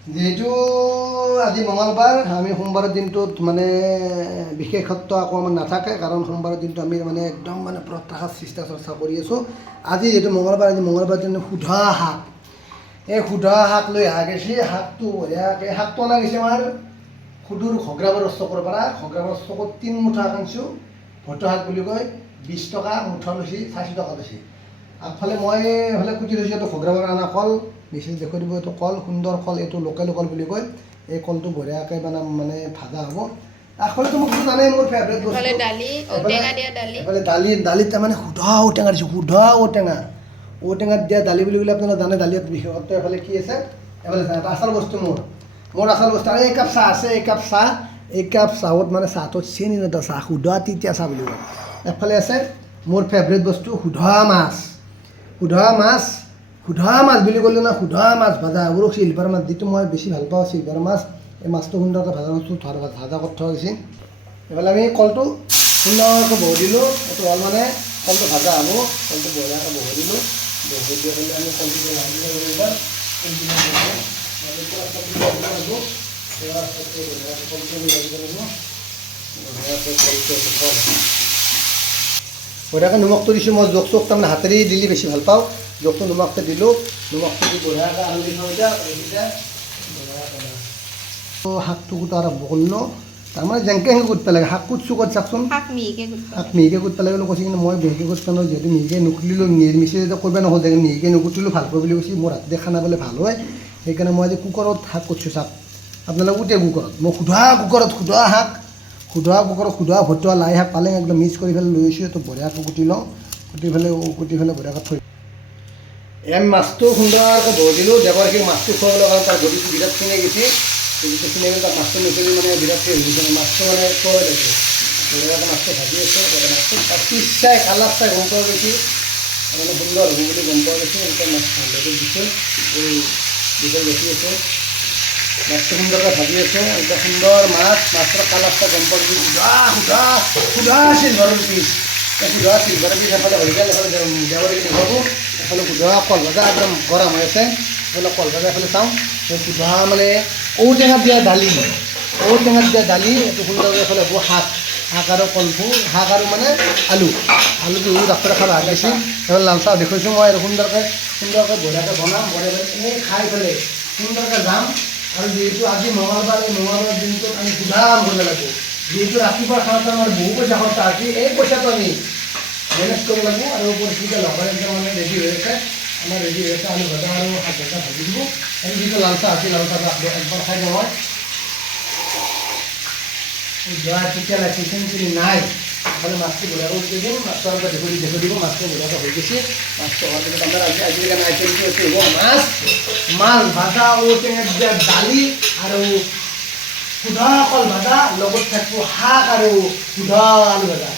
যিহেতু আজি মঙলবাৰ আমি সোমবাৰৰ দিনটোত মানে বিশেষত্ব আকৌ আমাৰ নাথাকে, কাৰণ সোমবাৰৰ দিনটো আমি মানে একদম মানে প্ৰত্যাশাত চেষ্টা চৰ্চা কৰি আছোঁ। আজি যিহেতু মঙলবাৰ আজি মঙলবাৰ দিন সুধা শাক। এই সুধা শাক লৈ অহা গৈছে শাকটো বঢ়িয়াকৈ শাকটো অনা গৈছে আমাৰ সুদূৰ ঘগ্ৰাবাৰ চকৰ পৰা। ঘগ্ৰাবাৰ চকত তিনি মুঠা শাক আনিছোঁ ভটো শাক বুলি কয় বিছ টকা, মুঠা লৈছে ষাঠি টকা লৈছে আগফালে মই এইফালে কুটি লৈছোঁ, এইটো অনা কল মিছিল দেখুৱাই দিব এইটো কল সুন্দৰ কল এইটো লোকেল কল বুলি কয়। এই কলটো বঢ়িয়াকৈ মানে মানে ভাজা হ'ব। আগফালেতো মোক জানে মোৰ ফেভৰেট বস্তু। এইফালে দালি দালিত তাৰমানে সুধা ঔটেঙা দিছোঁ সুধা ঔটেঙা। ঔটেঙাত দিয়া দালি বুলি ক'লে আপোনালোকে জানে দালিত বিশেষত্ব এইফালে কি আছে? এইফালে চাহ, এটা আচল বস্তু মোৰ। মোৰ আচল বস্তু আৰু একাপ চাহ আছে একাপ চাহ। একাপ চাহত মানে চাহটোত চেনি এটা চাহ সুধা তিতিয়া চাহ বুলি কয়। এফালে আছে মোৰ ফেভৰেট বস্তু সুধা মাছ। সুধা মাছ সুধা মাছ বুলি ক'লে না, সুধা মাছ ভাজা সৰু চিলভাৰ মাছ যিটো মই বেছি ভালো পাওঁ চিলভাৰ মাছ, এই মাছটো সুন্দৰকৈ ভাজা বস্তু ভাজা কৰি থোৱা হৈছে এইফালে আমি কলটো সুন্দৰকৈ বহি দিলোঁ, এইটো হ'ল মানে কলটো ভাজা হ'ব, কলটো বঢ়িয়াকৈ বহি দিলোঁ। বহি দি পেলাই আমি কলটো দিব লাগিব এইবাৰ। বঢ়িয়াকৈ নিমখটো দিছোঁ, মই জোখ চোখ তাৰমানে হাতেৰে দিলে বেছি ভালো পাওঁ। জোখটো নিমখটো দিলোঁ নিমখটো দি বঢ়িয়াকৈ আলু দি থওঁ এতিয়া এতিয়া বঢ়িয়াকৈ শাকটো কুটা আৰম্ভ কৰিলোঁ তাৰমানে যেনেকৈ সেনেকৈ কুটব লাগে। শাক কুটছোঁ ক'ত চাওকচোন শাক মিহিকে কুটব লাগে। বুলি কৈছে কিন্তু মই বেছিকৈ কুটব নোৱাৰোঁ যিহেতু মিহিকৈ নুকুটিলোঁ নিৰ্মিছে যেতিয়া কৰিব নোখোজে মিহিকৈ নুকুটিলোঁ ভালো পাব বুলি কৈছে মোৰ ৰাতিতে খানা বোলে ভালো হয়। সেইকাৰণে মই আজি কুকাৰত শাক কুটছোঁ চাওক আপোনালোকে কুটে কুকাৰত। মই সোধা কুকাৰত সোধা শাক সোধা কুকাৰত সোধা ভতুৱা লাই শাক পালেং একদম মিক্স কৰি পেলাই লৈ আহিছোঁ এইটো বঢ়িয়াকৈ কুটি লওঁ। কুটি পেলাই কুটি পেলাই বঢ়িয়াকৈ থৈ এম মাছটো সুন্দৰকৈ ধৰি দিলোঁ দেৱৰাশীক মাছটো খুৱাবলৈ কাৰণে তাৰ গতিটো বিৰাট ছিঙি গৈছে। গতিটো ছিঙি গ'লে তাৰ মাছটো নুচলি মানে বিৰাট হৈ গৈছে। মাছটো মানে খুৱাই লৈছে বঢ়িয়াকৈ মাছটো ভাজি আছে মাছটো পিচ চাই, কালাৰ চাই গম পোৱা গৈছে। মানে সুন্দৰ হ'ব বুলি গম পোৱা গৈছে, এনেকৈ মাছ ভালকৈ দিছোঁ। এই দিছে বেছি মাছটো সুন্দৰকৈ ভাজি আছে। এতিয়া সুন্দৰ মাছ, মাছৰ কালাৰ চাই গম পোৱা গৈছে। সুধা সুধা সুধা চিলভাৰৰ পিচ সুধা চিলভাৰৰ পিচ এফালে হৈ গ'ল এফালে দেৱৰাশী দেখুৱাব এফালে সুধা কল ভাজা একদম গৰম হৈ আছে, এফালে কল ভাজা এফালে চাওঁ, এই সুধা মানে ঔটেঙাত দিয়া দালি ঔটেঙাত দিয়া দালি, এইটো সুন্দৰকৈ এফালে হ'ব শাক শাক আৰু কলফু শাক আৰু মানে আলু, আলুটো ৰাস্তাতে খাব আগাইছে এইফালে লাল চাহ দেখুৱাইছোঁ মই, আৰু সুন্দৰকৈ সুন্দৰকৈ বঢ়িয়াকৈ বনাম, বঢ়িয়াকৈ এনেই খাই পেলাই সুন্দৰকৈ যাম, আৰু যিহেতু আজি মঙলবাৰ, এই মঙলবাৰ দিনটোত আমি সুধা কাম কৰিব লাগিব। যিহেতু ৰাতিপুৱা খাওঁতে আমাৰ বহু পইচা খৰচা আছে এই পইচাটো আমি মেনেজ কৰিব লাগিব আৰু পৰিস্থিতি লগৰ একদম মানে ৰেডি হৈ আছে আমাৰ ৰেডি হৈ আছে আলু ভাজা আৰু শাক ভাজা দিব। আৰু যিটো লাল চাহ আছে লাল চাহটো আপুনি একবাৰ খাই দিব যোৱা তেতিয়ালে টিফিনখিনি নাই মানে মাছটো বঢ়িয়াকৈ উঠি দিম মাছটো আৰু দেখুৱাই দেখুৱাই দিব, মাছটো বঢ়িয়াকৈ হৈ গৈছে। মাছটো হোৱাৰ পিছত আমাৰ আজি আজিকালি আইটেমটো হৈছে হ'ব মাছ মাছ ভাজা ঔটেঙা দিয়া দালি আৰু সুধা কল ভাজা, লগত থাকিব শাক আৰু সুধা আলু ভাজা।